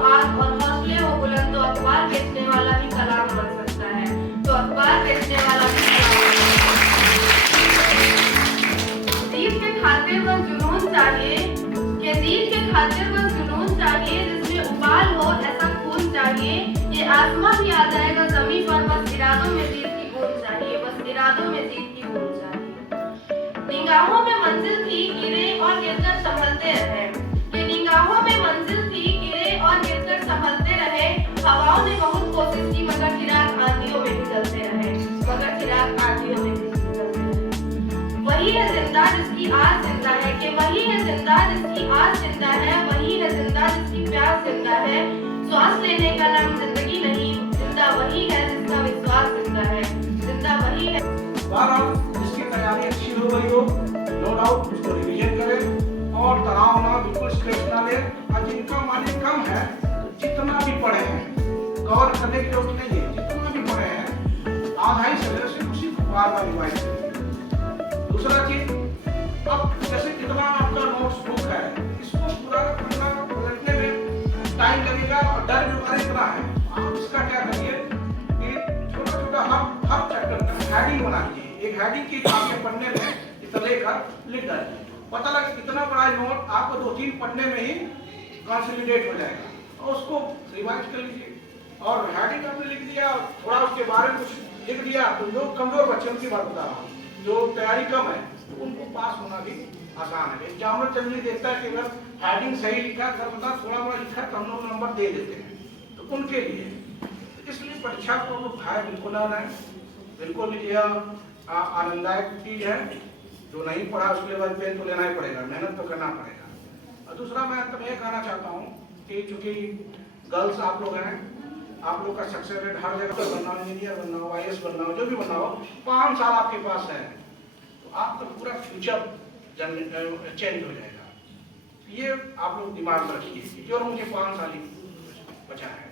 हाथ और हौसले हो बुलंद तो अखबार बेचने वाला भी कलाम बन सकता है। तो अखबार बेचने वाला भी कलाम बन सकता है। दीप के खातिर बस जुनून चाहिए, कि दीप के खातिर बस जुनून चाहिए, जिसमें उबाल हो ऐसा खून चाहिए। ये आसमां भी आ जाएगा जमीन पर, बस इरादों में जीत की गूंज चाहिए, बस इरादों में जीत की गूंज चाहिए। निगाहों में मंजिल थी, गिरे और गिरकर संभलते रहे। कि निगाहों में मंजिल थी, गिरे और गिरकर संभलते रहे। हवाओं ने बहुत कोशिश की मगर चिराग आंधियों में भी जलते रहे, मगर चिराग आंधियों में भी जलते रहे। वही है जिंदा जिसकी आज जिंदा है, कि वही है जिंदा जिसकी आज जिंदा है, वही है जिंदा जिसकी प्यास जिंदा है। श्वास लेने का नाम जिंदगी नहीं, जिंदा वही है जिसका विश्वास जिंदा है, जिंदा वही है। बहरहाल जिसकी तैयारी अच्छी हो गई हो, नो डाउट उसको रिवीजन करें और तनाव ना, बिल्कुल स्ट्रेस ना ले। और जिनका माने कम है, जितना भी पढ़े हैं कवर करने की जरूरत नहीं है, जितना भी पढ़े हैं आधा ही सिलेबस से उसी को बार बार रिवाइज करें। दूसरा चीज, अब जैसे कितना आपका नोट्स बुक है, इसको पूरा पढ़ना पलटने में टाइम लगेगा और डर भी हमारे इतना है। आप इसका क्या करिए कि छोटा छोटा हर चैप्टर का हेडिंग बना लीजिए। एक हेडिंग की आपके पढ़ने में इतना लेकर लिख डालिए, पता लगे कितना बड़ा नोट आपको 2-3 पढ़ने में ही कंसोलिडेट हो जाएगा और उसको रिवाइज कर लीजिए। और हेडिंग आपने लिख दिया, थोड़ा उसके बारे में कुछ लिख दिया, तो जो कमजोर बच्चे उनकी बात बता रहा हूँ, जो तैयारी कम है उनको पास होना भी आसान है। एग्जामिनर जनरली देखता है कि अगर हेडिंग सही लिखा, बता थोड़ा बड़ा लिखा तो हम लोग नंबर दे देते हैं, तो उनके लिए इसलिए परीक्षा को भय बिल्कुल ना लें। बिल्कुल यह आनंददायक चीज है। जो नहीं पढ़ा उसके बाद पेन तो लेना ही पड़ेगा, मेहनत तो करना पड़ेगा। और दूसरा मैं अंत में यह कहना चाहता हूँ कि चूंकि गर्ल्स आप लोग हैं, आप लोग का सक्सेस रेट हर जगह बनना हो, इंजीनियर बनना हो, IAS बनना हो, जो भी बनना हो, 5 साल आपके पास है तो आपका पूरा फ्यूचर चेंज हो जाएगा। ये आप लोग दिमाग में रखिए। जो मुझे 5 साल ही बचा है।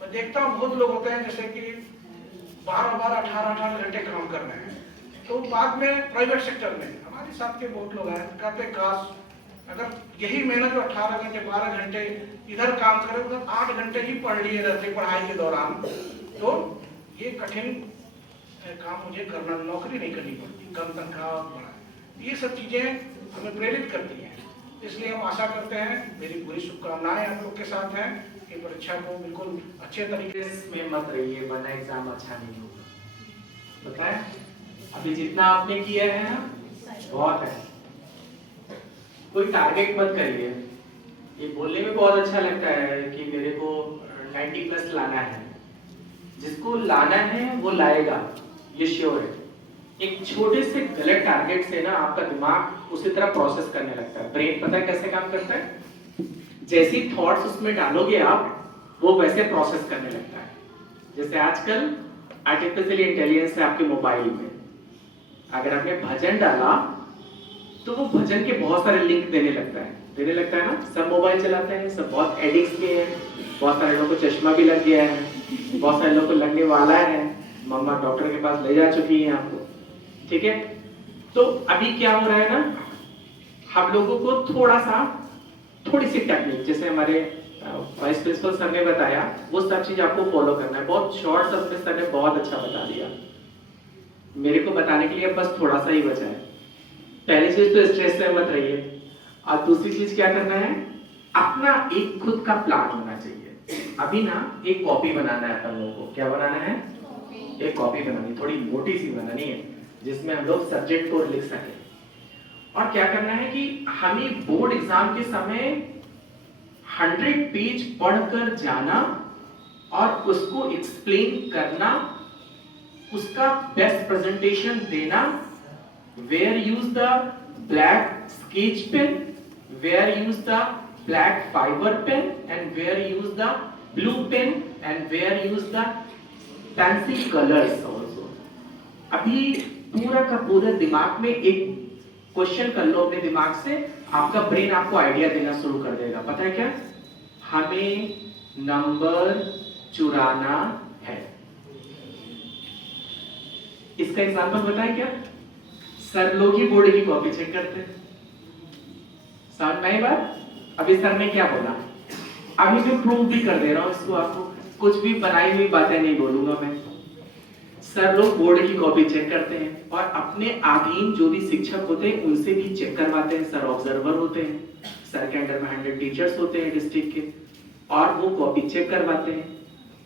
मैं देखता हूँ बहुत लोग होते हैं जैसे कि 12-12, 18-18 घंटे काम कर रहे हैं, तो बाद में प्राइवेट सेक्टर में हमारे साथ के बहुत लोग हैं, कहते काश अगर यही मेहनत 18 घंटे 12 घंटे इधर काम करें, उधर 8 घंटे ही पढ़ लिए रहते पढ़ाई के दौरान, तो ये कठिन काम मुझे करना, नौकरी नहीं करनी पड़ती, कम तनख्वाह बढ़ा। ये सब चीजें हमें प्रेरित करती हैं। इसलिए हम आशा करते हैं, मेरी पूरी शुभकामनाएं आप लोग के साथ हैं कि परीक्षा को बिल्कुल अच्छे तरीके में मत रहिए, वरना एग्जाम अच्छा नहीं होगा। बताएं, अभी जितना आपने किया है ना बहुत है। कोई टारगेट मत करिए। ये बोलने में बहुत अच्छा लगता है कि मेरे को 90 प्लस लाना है। जिसको लाना है वो लाएगा, ये श्योर है। एक छोटे से गलत टारगेट से ना आपका दिमाग उसी तरह प्रोसेस करने लगता है। ब्रेन पता है कैसे काम करता है? जैसी थॉट्स उसमें डालोगे आप, वो वैसे प्रोसेस करने लगता है। जैसे आजकल आर्टिफिशियल इंटेलिजेंस है आपके मोबाइल में। अगर आपने भजन डाला तो वो भजन के बहुत सारे लिंक देने लगता है ना। सब मोबाइल चलाते हैं, सब बहुत एडिक्ट के हैं, बहुत सारे लोगों को चश्मा भी लग गया है, बहुत सारे लोगों को लगने वाला है। मम्मा डॉक्टर के पास ले जा चुकी है आपको, ठीक है। तो अभी क्या हो रहा है ना, हम लोगों को थोड़ी सी टेक्निक, जैसे हमारे वाइस प्रिंसिपल सर ने बताया, वो सब चीज आपको फॉलो करना है। बहुत शॉर्ट सब में सर ने बहुत अच्छा बता दिया। मेरे को बताने के लिए बस थोड़ा सा ही बचा है। पहली चीज तो स्ट्रेस से मत रहिए, और दूसरी चीज क्या करना है, अपना एक खुद का प्लान होना चाहिए। अभी ना एक कॉपी बनाना है अपन लोगों को। क्या बनाना है? एक कॉपी बनानी, थोड़ी मोटी सी बनानी है, जिसमें हम लोग सब्जेक्ट को लिख सके। और क्या करना है कि हमें बोर्ड एग्जाम के समय 100 पेज पढ़कर जाना और उसको एक्सप्लेन करना, उसका बेस्ट प्रेजेंटेशन देना। Where use the black sketch pen, where use the black fiber pen, and where use the blue pen, and where use the pencil colors also. अभी पूरा का पूरा दिमाग में एक क्वेश्चन कर लो अपने दिमाग से, आपका ब्रेन आपको आइडिया देना शुरू कर देगा। पता है क्या? हमें नंबर चुराना है। इसका एग्जाम्पल बताएं क्या? सर लोग ही बोर्ड की कॉपी चेक करते हैं। समझ में आई बात? अभी सर ने क्या बोला? अभी मैं प्रूव भी कर दे रहा हूँ इसको आपको, कुछ भी बनाई हुई बातें नहीं बोलूंगा मैं। सर लोग बोर्ड की कॉपी चेक करते हैं और अपने अधीन जो भी शिक्षक होते हैं उनसे भी चेक करवाते हैं। सर ऑब्जर्वर होते हैं, सर के अंडर में 100 टीचर्स होते हैं डिस्ट्रिक्ट के, और वो कॉपी चेक करवाते हैं।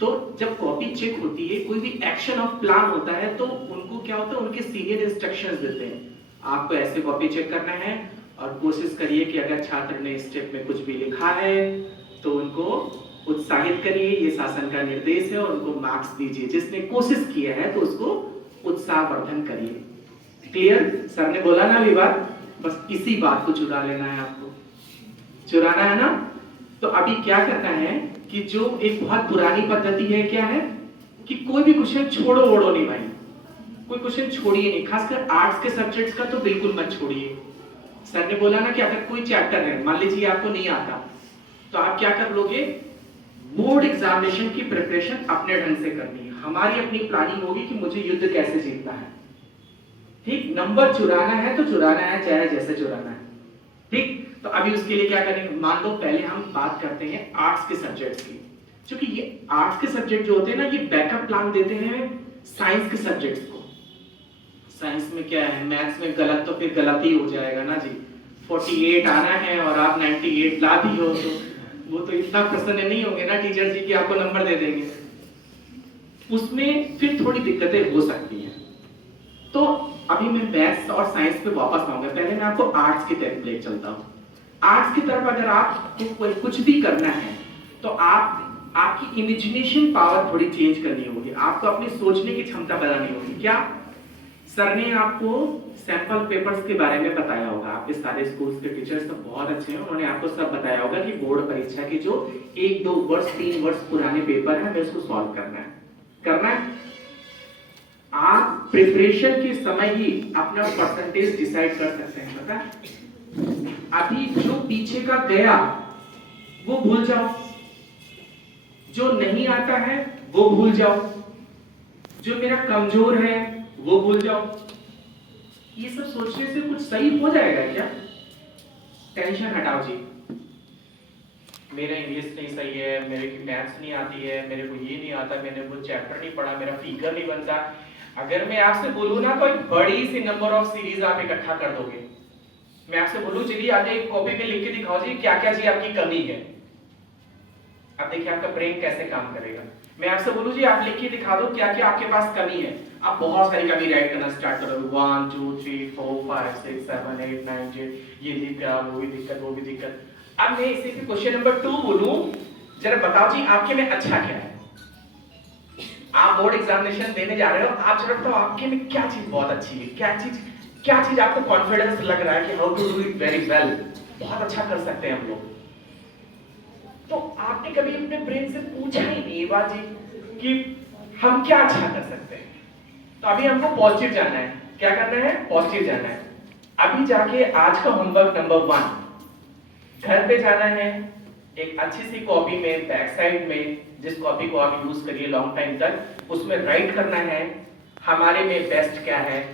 तो जब कॉपी चेक होती है, कोई भी एक्शन ऑफ प्लान होता है, तो उनको क्या होता है, उनके सीनियर इंस्ट्रक्शंस देते हैं, आपको ऐसे कॉपी चेक करना है और कोशिश करिए कि अगर छात्र ने स्टेप में कुछ भी लिखा है तो उनको उत्साहित करिए, ये शासन का निर्देश है, और उनको मार्क्स दीजिए। जिसने कोशिश किया है तो उसको उत्साहवर्धन करिए। क्लियर? सर ने बोला ना अभी बात, बस इसी बात को चुरा लेना है आपको, चुराना है ना। तो अभी क्या करना है कि जो एक बहुत पुरानी पद्धति है, क्या है कि कोई भी क्वेश्चन छोड़ो ओढ़ो नहीं भाई, कोई क्वेश्चन छोड़िए नहीं, खासकर आर्ट्स के सब्जेक्ट्स का तो बिल्कुल मत छोड़िए। सर ने बोला ना कि अगर कोई चैप्टर है, मान लीजिए आपको नहीं आता, तो आप क्या कर लोगे, बोर्ड एग्जामिनेशन की प्रिपरेशन अपने ढंग से करनी है। हमारी अपनी प्लानिंग होगी कि मुझे युद्ध कैसे जीतना है, ठीक। नंबर चुराना है तो चुराना है, चाहे जैसे चुराना है, ठीक। तो अभी उसके लिए क्या करेंगे, मान लो पहले हम बात करते हैं आर्ट्स के सब्जेक्ट्स की, क्योंकि ये आर्ट्स के सब्जेक्ट जो होते हैं ना, ये बैकअप प्लान देते हैं साइंस के सब्जेक्ट्स को। साइंस में क्या है, मैथ्स में गलत तो फिर गलत ही हो जाएगा ना जी। 48 आना है और आप 98 ला दी हो, तो वो तो इतना प्रसन्न नहीं होंगे ना टीचर जी कि आपको नंबर दे देंगे, उसमें फिर थोड़ी दिक्कतें हो सकती हैं। तो अभी मैं मैथ्स और साइंस पे वापस आऊंगा, पहले मैं आपको आर्ट्स की तरफ ले चलता हूँ। आर्ट्स की तरफ अगर आपको कुछ भी करना है तो आपकी इमेजिनेशन पावर थोड़ी चेंज करनी होगी, आपको अपनी सोचने की क्षमता बढ़ानी होगी। क्या सर ने आपको सैंपल पेपर्स के बारे में बताया होगा, आपके सारे स्कूल्स के टीचर्स तो बहुत अच्छे हैं, उन्होंने आपको सब बताया होगा कि बोर्ड परीक्षा के जो 1-2 वर्ष 3 वर्ष पुराने पेपर है, हमें उसको सॉल्व करना है। आप प्रिपरेशन के समय ही अपना परसेंटेज डिसाइड कर सकते हैं, पता है। अभी जो पीछे का गया वो भूल जाओ, जो नहीं आता है वो भूल जाओ, जो मेरा कमजोर है वो भूल जाओ। ये सब सोचने से कुछ सही हो जाएगा क्या? टेंशन हटाओ जी, मेरा इंग्लिश नहीं सही है, मेरे की मैथ्स नहीं आती है, मेरे को ये नहीं आता, मैंने वो चैप्टर नहीं पढ़ा, मेरा फिगर नहीं बनता। अगर मैं आपसे बोलूं ना तो एक बड़ी सी नंबर ऑफ सीरीज आप इकट्ठा कर दोगे। मैं आपसे बोलूं चलिए आज एक कॉपी पे लिख के दिखाओ जी क्या क्या जी आपकी कमी है, अब देखिए आपका ब्रेन कैसे काम करेगा। मैं आपसे बोलूं जी आप लिख के दिखा दो क्या क्या आपके पास कमी है, आप बहुत सारी कमी राइट करना स्टार्ट करोगे, 1 2 3 4 5 6 7 8 9 10, ये दिक्कत वो भी दिक्कत वो भी दिक्कत। अब मैं इसी पे क्वेश्चन नंबर 2 बोलूं, जरा बताओ जी आपके में अच्छा क्या है। आप बोर्ड एग्जामिनेशन देने जा रहे हो, आप जरा बताओ आपके में क्या चीज बहुत अच्छी है, क्या चीज आपको कॉन्फिडेंस लग रहा है कि how to do it very well, बहुत अच्छा कर सकते हैं हम लोग। तो आपने कभी अपने ब्रेन से पूछा ही नहीं ये बात जी कि हम क्या अच्छा कर सकते हैं। तो अभी हमको पॉजिटिव जाना है, क्या करना है, पॉजिटिव जाना है। अभी जाके आज का होमवर्क नंबर 1 घर पे जाना है, एक अच्छी सी कॉपी में बैक साइड में, जिस कॉपी को आप यूज करिए लॉन्ग टाइम तक, उसमें राइट करना है हमारे में बेस्ट क्या है।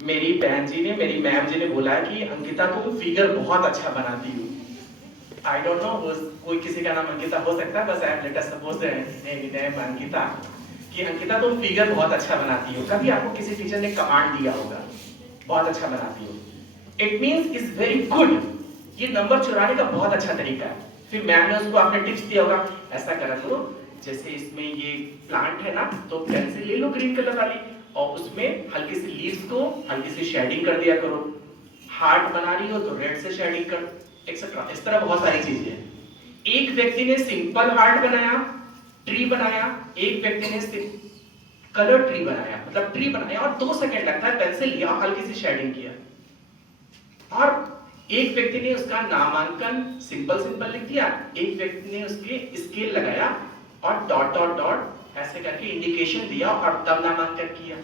मेरी बहन जी ने, मेरी मैम जी ने बोला कि अंकिता तुम फिगर बहुत अच्छा बनाती हो। आई डोंट नो कोई किसी का नाम अंकिता हो सकता है, बस I let us suppose Ankita कि अंकिता तुम फिगर बहुत अच्छा बनाती हो। कभी आपको किसी टीचर ने कमांड दिया होगा बहुत अच्छा बनाती हो, it means is very good, ये नंबर चुराने का बहुत अच्छा तरीका है। फिर मैम ने उसको आपने टिप्स दिया होगा, ऐसा करा करो जैसे इसमें ये प्लांट है ना, तो पेंसिल ले लो ग्रीन कलर वाली और उसमें हल्की सी लीव्स को हल्की सी शेडिंग कर दिया करो, हार्ट बना रही हो तो रेड से शेडिंग कर, एक्सेट्रा। इस तरह बहुत सारी चीजें हैं। एक व्यक्ति ने सिंपल हार्ट बनाया, ट्री बनाया, एक व्यक्ति ने कलर ट्री बनाया, मतलब ट्री बनाया और 2 सेकंड लगता है, पेंसिल लिया हल्की सी शेडिंग किया, और एक व्यक्ति ने उसका नामांकन सिंपल लिख दिया, एक व्यक्ति ने उसके स्केल लगाया और डॉट डॉट डॉट ऐसे करके इंडिकेशन दिया और तब नामांकन किया।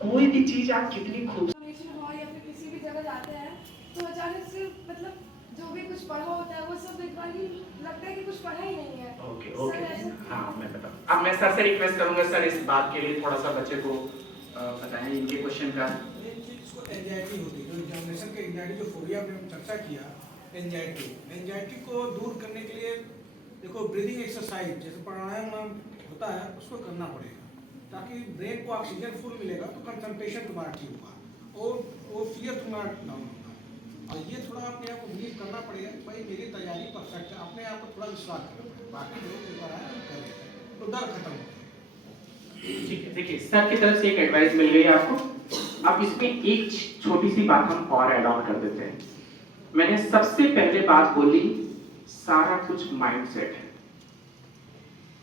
कोई भी चीज आप कितनी खूबसूरत या फिर किसी भी जगह जाते हैं तो अचानक से मतलब जो भी कुछ पढ़ा होता है वो सब एक बार ही लगता है कि कुछ पढ़ा ही नहीं है। ओके हाँ मैं बताऊँ। अब मैं सर से रिक्वेस्ट करूंगा सर इस बात के लिए थोड़ा सा बच्चे को बताएं इनके क्वेश्चन का। एंजाइटी होती है, जो एग्जामिनेशन के एंजाइटी, जो फोबिया पे हम चर्चा किया, एंजाइटी को दूर करने के लिए देखो ब्रीदिंग एक्सरसाइज जैसे प्राणायाम होता है उसको करना पड़ेगा ताकि ब्रेन को ऑक्सीजन फुल मिलेगा तो कंसंट्रेशन तुम्हारा ठीक होगा और वो फियर तुम्हारा डाउन होगा। और ये थोड़ा अपने आप को बिलीव करना पड़ेगा कि भाई मेरी तैयारी परफेक्ट है, अपने आप को थोड़ा विश्वास करना पड़ेगा। बाकी जो पेपर आए हम कर लेते हैं तो डर खत्म हो जाएगा। ठीक है, देखिए सर की तरफ से एक एडवाइस मिल गई आपको। अब इसमें एक छोटी सी बात हम और ऐड ऑन कर देते हैं। मैंने सबसे पहले बात बोली, सारा कुछ माइंडसेट है,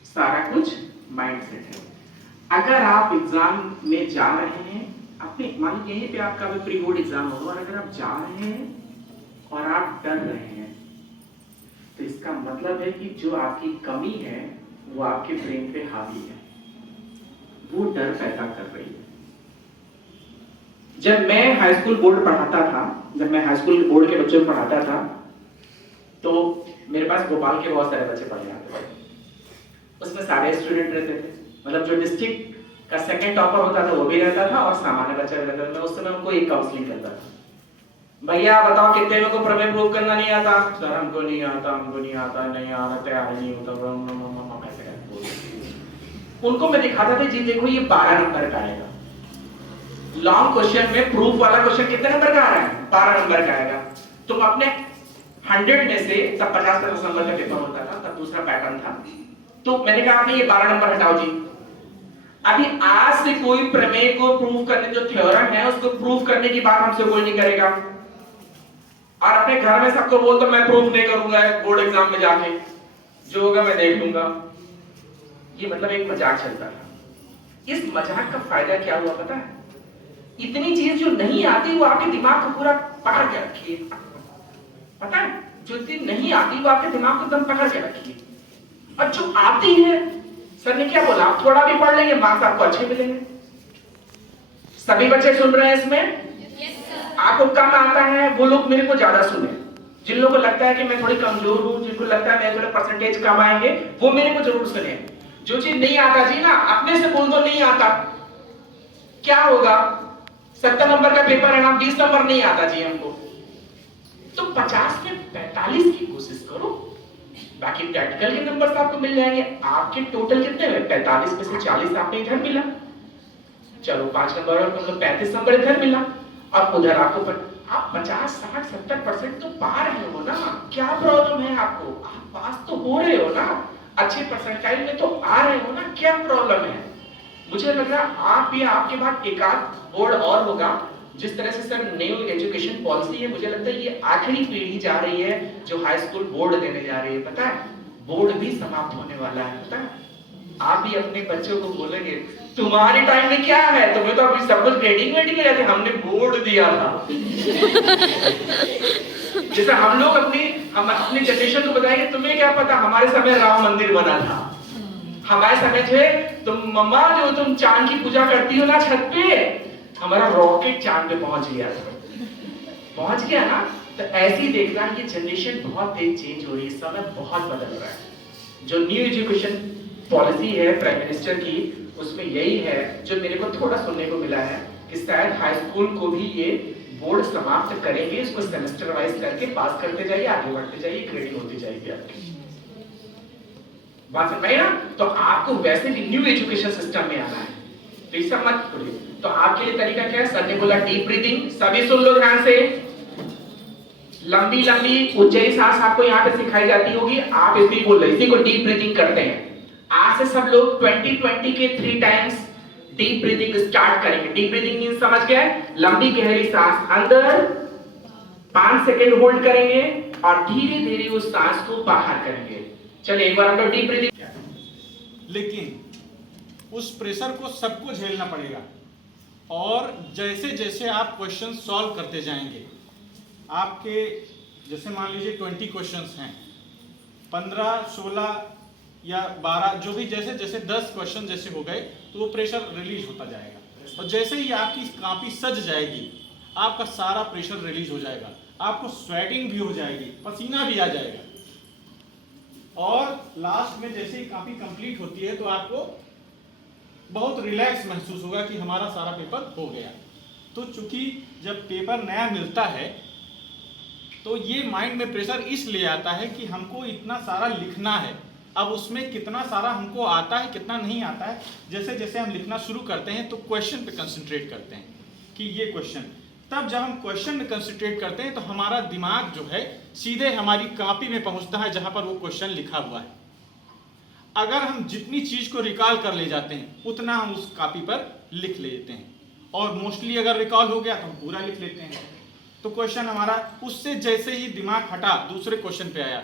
सारा कुछ माइंडसेट है। अगर आप एग्जाम में जा रहे हैं, अपने मान लीजिए यहीं पे आपका भी प्री बोर्ड एग्जाम होगा, और अगर आप जा रहे हैं और आप डर रहे हैं तो इसका मतलब है कि जो आपकी कमी है वो आपके ब्रेन पे हावी है, वो डर पैदा कर रही है। जब मैं हाई स्कूल बोर्ड पढ़ाता था, जब मैं हाई स्कूल बोर्ड के बच्चों को पढ़ाता था तो मेरे पास भोपाल के बहुत सारे बच्चे पढ़े आते थे। उसमें सारे स्टूडेंट रहते थे, मतलब जो डिस्ट्रिक्ट का सेकंड टॉपर होता था वो भी रहता था और सामान्य बच्चा भी रहता था। मैं उस समय उनको एक काउंसलिंग करता था, भैया बताओ कितने लोगों को प्रमेय प्रूव करना नहीं आता? सर हमको नहीं आता, हमको नहीं आता, नहीं आ रहा, तैयार नहीं होता। उनको मैं दिखाता था जी देखो ये 12 नंबर का आएगा। लॉन्ग क्वेश्चन में प्रूफ वाला क्वेश्चन कितने नंबर का आ रहा है? 12 नंबर का आएगा। तुम अपने 100 में से, तब 50 नंबर का पेपर होता था, तब दूसरा पैटर्न था, तो मैंने कहा आपने ये 12 नंबर हटाओ जी। अभी आज से कोई प्रमेय को प्रूव करने, जो थ्योरम है उसको प्रूव करने की बात हमसे कोई नहीं करेगा। और अपने घर में सबको बोल दो मैं प्रूव नहीं करूंगा बोर्ड एग्जाम में जाके, जो होगा मैं देख लूंगा। ये मतलब एक मजाक चलता था। इस मजाक का फायदा क्या हुआ पता है? इतनी चीज जो नहीं आती वो आपके दिमाग को पूरा पकड़ के रखी है। पता है, जो चीज नहीं आती वो आपके दिमाग को दम पकड़ के रखी है, और जो आती है, सर ने क्या बोला, आप थोड़ा भी पढ़ लेंगे मार्क्स आपको अच्छे मिलेंगे। सभी बच्चे सुन रहे हैं इसमें? आपको कम आता है वो लोग मेरे को ज्यादा सुने। जिन लोगों को लगता है कि मैं थोड़ी कमजोर हूं, जिनको लगता है मेरे थोड़े परसेंटेज कम आएंगे, वो मेरे को जरूर सुने। जो चीज नहीं आता जी ना, अपने से बोल दो नहीं आता, क्या होगा? 70 नंबर का पेपर है ना, 20 नंबर नहीं आता जी हमको, तो 50 में 45 की कोशिश करो, बाकी प्रैक्टिकल के नंबर्स आपको मिल जाएंगे। आपके टोटल कितने हुए? 45 में से 40 आपने इधर मिला, चलो 5 नंबर और 35 नंबर इधर मिला, और उधर आपको आप 50, 60, 70% तो पार है हो ना। क्या प्रॉब्लम है आपको? आप पास तो हो रहे हो ना, अच्छे परसेंटाइल में तो आ रहे हो ना, क्या प्रॉब्लम है? मुझे लग रहा आप भी, आपके बाद एक आध बोर्ड और होगा। जिस तरह से सर न्यू एजुकेशन पॉलिसी है, मुझे लगता है ये आखिरी पीढ़ी जा रही है जो हाई स्कूल बोर्ड देने जा रही है। पता है, बोर्ड भी समाप्त होने वाला है। पता है, आप भी अपने बच्चों को बोलेंगे तुम्हारे टाइम में क्या है, तुम्हें तो अभी सब कुछ ग्रेडिंग वेडिंग रहते, हमने बोर्ड दिया था। जैसे हम लोग अपनी जनरेशन को बताएंगे तुम्हें क्या पता, हमारे समय राम मंदिर बना था, हमारे समय थे तुम मम्मा जो तुम चांद की पूजा करती हो ना छत पे, हमारा रॉकेट चांद पे पहुंच गया ना। तो ऐसे ही देखना कि जनरेशन बहुत तेज चेंज हो रही है, समय बहुत बदल रहा है। जो न्यू एजुकेशन पॉलिसी है प्राइम मिनिस्टर की, उसमें यही है जो मेरे को थोड़ा सुनने को मिला है कि शायद हाई स्कूल को भी ये बोर्ड समाप्त करेंगे, इसको सेमेस्टर वाइज करके पास करते जाइए, आगे बढ़ते जाइए, ग्रेडिंग होती जाएगी आपकी। बात समझ में ना? तो आपको वैसे भी न्यू एजुकेशन सिस्टम में आना है, तो ये सब मत छोड़िए। तो आपके लिए तरीका क्या है? सर ने बोला डीप ब्रीदिंग, सभी सुन लो ध्यान से। लंबी लंबी उज्जैन सांस आपको यहाँ पे सिखाई जाती होगी, आप इसी बोल रहे, इसी को डीप ब्रीदिंग करते हैं। आज से सब लोग 20-20 के 3 टाइम्स डीप ब्रीदिंग स्टार्ट करेंगे। डीप ब्रीदिंग मींस समझ गए? लंबी गहरी सांस अंदर 5 सेकंड होल्ड करेंगे और धीरे धीरे उस सांस को बाहर करेंगे। चलिए एक बार हम लोग डीप ब्रीदिंग। लेकिन उस प्रेशर को सबको झेलना पड़ेगा, और जैसे जैसे आप क्वेश्चन सॉल्व करते जाएंगे, आपके जैसे मान लीजिए 20 क्वेश्चंस हैं, 15, 16 या 12, जो भी जैसे जैसे 10 क्वेश्चन जैसे हो गए तो वो प्रेशर रिलीज होता जाएगा। और जैसे ही आपकी कॉपी सज जाएगी, आपका सारा प्रेशर रिलीज हो जाएगा, आपको स्वेटिंग भी हो जाएगी, पसीना भी आ जाएगा, और लास्ट में जैसे ही कॉपी कंप्लीट होती है तो आपको बहुत रिलैक्स महसूस होगा कि हमारा सारा पेपर हो गया। तो चूंकि जब पेपर नया मिलता है तो ये माइंड में प्रेशर इसलिए आता है कि हमको इतना सारा लिखना है, अब उसमें कितना सारा हमको आता है कितना नहीं आता है, जैसे जैसे हम लिखना शुरू करते हैं तो क्वेश्चन पे कंसंट्रेट करते हैं कि ये क्वेश्चन, तब जब हम क्वेश्चन में कंसंट्रेट करते हैं तो हमारा दिमाग जो है सीधे हमारी कॉपी में पहुंचता है जहां पर वो क्वेश्चन लिखा हुआ है। अगर हम जितनी चीज को रिकॉल कर ले जाते हैं उतना हम उस कॉपी पर लिख लेते हैं, और मोस्टली अगर रिकॉल हो गया तो हम पूरा लिख लेते हैं। तो क्वेश्चन हमारा उससे जैसे ही दिमाग हटा दूसरे क्वेश्चन पे आया,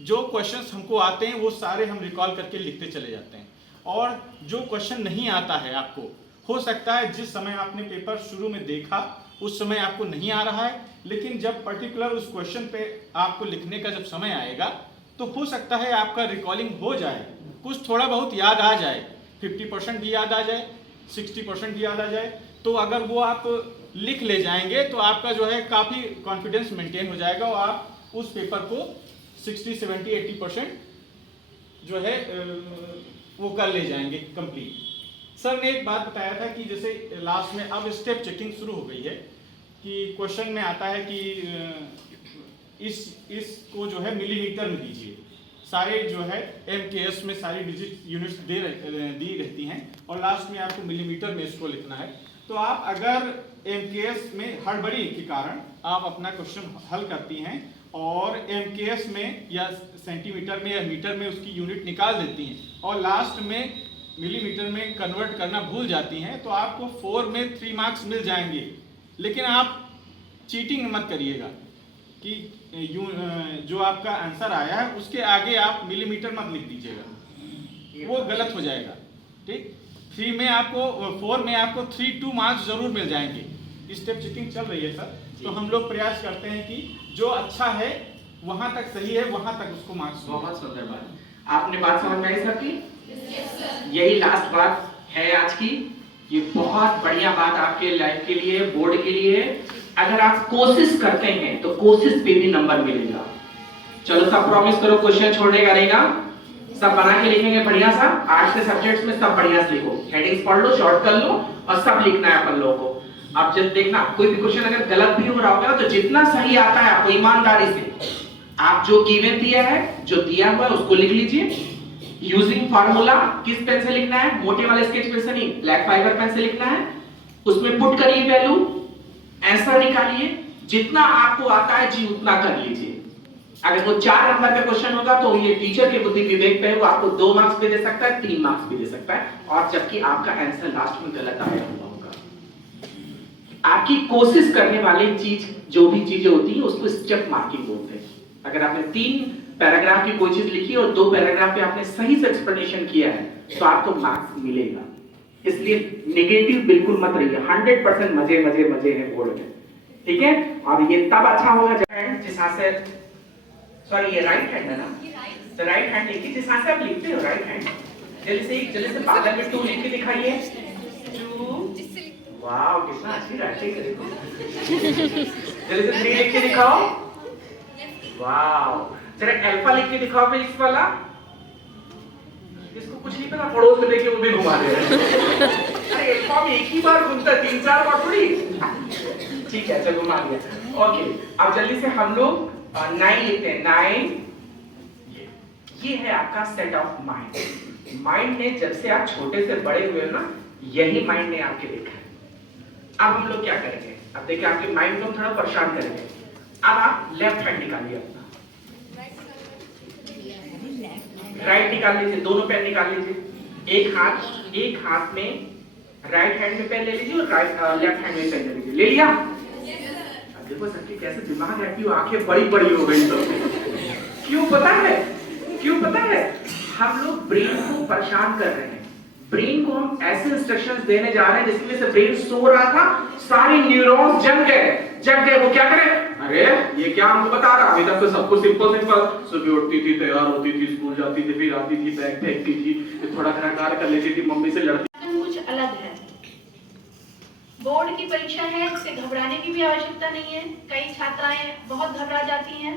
जो क्वेश्चंस हमको आते हैं वो सारे हम रिकॉल करके लिखते चले जाते हैं। और जो क्वेश्चन नहीं आता है आपको, हो सकता है जिस समय आपने पेपर शुरू में देखा उस समय आपको नहीं आ रहा है, लेकिन जब पर्टिकुलर उस क्वेश्चन पे आपको लिखने का जब समय आएगा तो हो सकता है आपका रिकॉलिंग हो जाए, कुछ थोड़ा बहुत याद आ जाए, 50% भी याद आ जाए, 60% भी याद आ जाए। तो अगर वो आप लिख ले जाएंगे तो आपका जो है काफ़ी कॉन्फिडेंस मेंटेन हो जाएगा और आप उस पेपर को 60, 70, 80% जो है वो कर ले जाएंगे कंप्लीट। सर ने एक बात बताया था कि जैसे लास्ट में अब स्टेप चेकिंग शुरू हो गई है कि क्वेश्चन में आता है कि इसको जो है मिलीमीटर में दीजिए। सारे जो है MKS में सारी डिजिट यूनिट्स दी रहती हैं और लास्ट में आपको मिलीमीटर में इसको लिखना है। तो आप अगर MKS में हड़बड़ी के कारण आप अपना क्वेश्चन हल करती हैं और MKS में या सेंटीमीटर में या मीटर में उसकी यूनिट निकाल देती हैं और लास्ट में मिलीमीटर में कन्वर्ट करना भूल जाती हैं, तो आपको 4 में 3 मार्क्स मिल जाएंगे। लेकिन आप चीटिंग मत करिएगा कि जो आपका आंसर आया है उसके आगे आप मिलीमीटर मत लिख दीजिएगा, वो गलत हो जाएगा। ठीक, 4 में आपको 3 मार्क्स जरूर मिल जाएंगे। स्टेप चेकिंग चल रही है सर, तो हम लोग प्रयास करते हैं कि जो अच्छा है वहां तक सही है वहां तक उसको मार्क्स। बहुत सुंदर बात, आपने बात समझ में आई सबकी? यही लास्ट बात है आज की। ये बहुत बढ़िया बात आपके लाइफ के लिए, बोर्ड के लिए। अगर आप कोशिश करते हैं तो कोशिश पे भी नंबर मिलेगा। चलो सब प्रॉमिस करो, क्वेश्चन छोड़ेगा रहेगा, सब बना के लिखेंगे बढ़िया सा। आज के सब्जेक्ट्स में सब बढ़िया से लिखो, हेडिंग्स पढ़ लो, शॉर्ट कर लो और सब लिखना है अपन लोगों को। अब जब देखना कोई भी क्वेश्चन अगर गलत भी हो रहा होगा तो जितना सही आता है आपको ईमानदारी से आप जो गिवन दिया है, जो दिया हुआ है उसको लिख लीजिए। यूजिंग फार्मूला किस पेन से लिखना है? मोटे वाले स्केच पेन से नहीं, ब्लैक फाइबर पेन से लिखना है। उसमें पुट करिए वैल्यू, आंसर निकालिए, जितना आपको आता है जी उतना कर लीजिए। अगर वो 4 नंबर का क्वेश्चन होगा तो ये टीचर के बुद्धि विवेक पे है, वो आपको 2 मार्क्स भी दे सकता है, 3 मार्क्स भी दे सकता है, और जबकि आपका आंसर लास्ट में गलत आया हुआ होगा। आपकी कोशिश करने वाली चीज, जो भी चीजें होती है उसको स्टेप मार्किंग बोलते हैं। अगर आपने 3 पैराग्राफ की कोई चीज लिखी और 2 पैराग्राफ पे आपने सही से एक्सप्लेनेशन किया है तो आपको मार्क्स मिलेगा। इसलिए नेगेटिव बिल्कुल मत रहिए, 100% मजे मजे मजे हैं बोर्ड में, ठीक है? और ये तब अच्छा होगा जब जिस हाथ से, सॉरी ये राइट हैंड है ना, तो राइट हैंड लिखिए जिस हाथ से आप लिखते हो, राइट हैंड। जल्दी से बादल में 2 लिख के दिखाइए, 2, वाओ कितना अच्छी राइटिंग है देखो। जल्दी से 3 लिख के दिखाओ, वाओ। जरा अल्फा लिख के दिखाओ पे इस वाला, इसको कुछ नहीं पता, पड़ोस में देखे वो भी घुमा दे रहे हैं। अरे अल्फा में एक ही बार घूमता, 3-4 बार थोड़ी। ठीक है चलो घुमा दिया, ओके। अब जल्दी से हम लोग 9 लिखते हैं, 9। ये है आपका सेट ऑफ माइंड। माइंड ने जब से आप छोटे से बड़े हुए ना, यही माइंड ने आपके देखा है। अब हम लोग क्या करेंगे? अब देखिए आपके माइंड को थोड़ा परेशान करेंगे। अब आप लेफ्ट हैंड निकालिए अपना, राइट निकाल लीजिए, दोनों पेन निकाल लीजिए। एक हाथ में राइट हैंड में पेन ले लीजिए और लेफ्ट हैंड में पेन ले लीजिए। ले लिया? अब देखो सबके कैसे दिमाग एक्टिव, आंखें बड़ी बड़ी हो गई सबकी। क्यों पता है? क्यों पता है? हम लोग ब्रेन को परेशान कर रहे हैं। ब्रेन को हम ऐसे इंस्ट्रक्शंस देने जा रहे हैं जिसकी वजह से ब्रेन सो रहा था, सारे न्यूरॉन्स जग गए। वो क्या करे? अरे ये क्या हमको बता रहा? अभी तक तो सब कुछ सिंपल सुबह उठती थी, तैयार होती थी, स्कूल जाती थी, फिर आती थी, बैग फेंकती थी, थोड़ा घना कार्य कर लेती थी, मम्मी से लड़ती। कुछ अलग है। बोर्ड की परीक्षा है, इससे घबराने की भी आवश्यकता नहीं है। कई छात्राएं बहुत घबरा जाती हैं,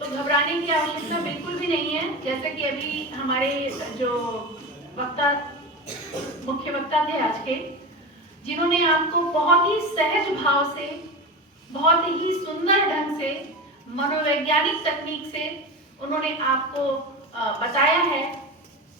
तो घबराने की आवश्यकता बिल्कुल भी नहीं है। जैसे कि अभी हमारे जो मुख्य वक्ता थे आज के, जिन्होंने आपको बहुत ही सहज भाव से, बहुत ही सुंदर ढंग से, मनोवैज्ञानिक तकनीक से उन्होंने आपको बताया है,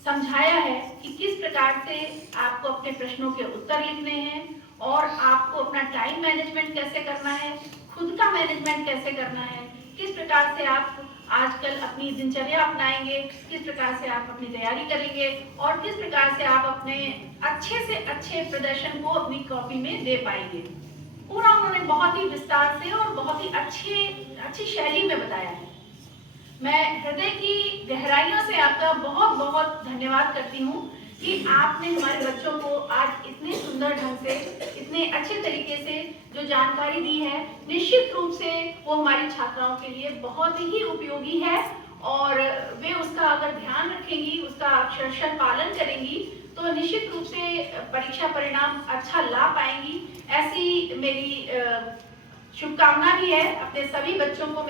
समझाया है कि किस प्रकार से आपको अपने प्रश्नों के उत्तर लिखने हैं और आपको अपना टाइम मैनेजमेंट कैसे करना है, खुद का मैनेजमेंट कैसे करना है, किस प्रकार से आप आजकल अपनी दिनचर्या अपनाएंगे, किस प्रकार से आप अपनी तैयारी करेंगे और किस प्रकार से आप अपने अच्छे से अच्छे प्रदर्शन को अपनी कॉपी में दे पाएंगे। पूरा उन्होंने बहुत ही विस्तार से और बहुत ही अच्छी शैली में बताया है। मैं हृदय की गहराइयों से आपका बहुत बहुत धन्यवाद करती हूँ कि आपने हमारे बच्चों को आज इतने सुंदर ढंग से, इतने अच्छे तरीके से जो जानकारी दी है, निश्चित रूप से वो हमारी छात्राओं के लिए बहुत ही उपयोगी है और वे उसका अगर ध्यान रखेंगी, उसका अक्षरशः पालन करेंगी तो निश्चित रूप से परीक्षा परिणाम अच्छा ला पाएंगी। ऐसी मेरी शुभकामना भी है। अपने सभी बच्चों को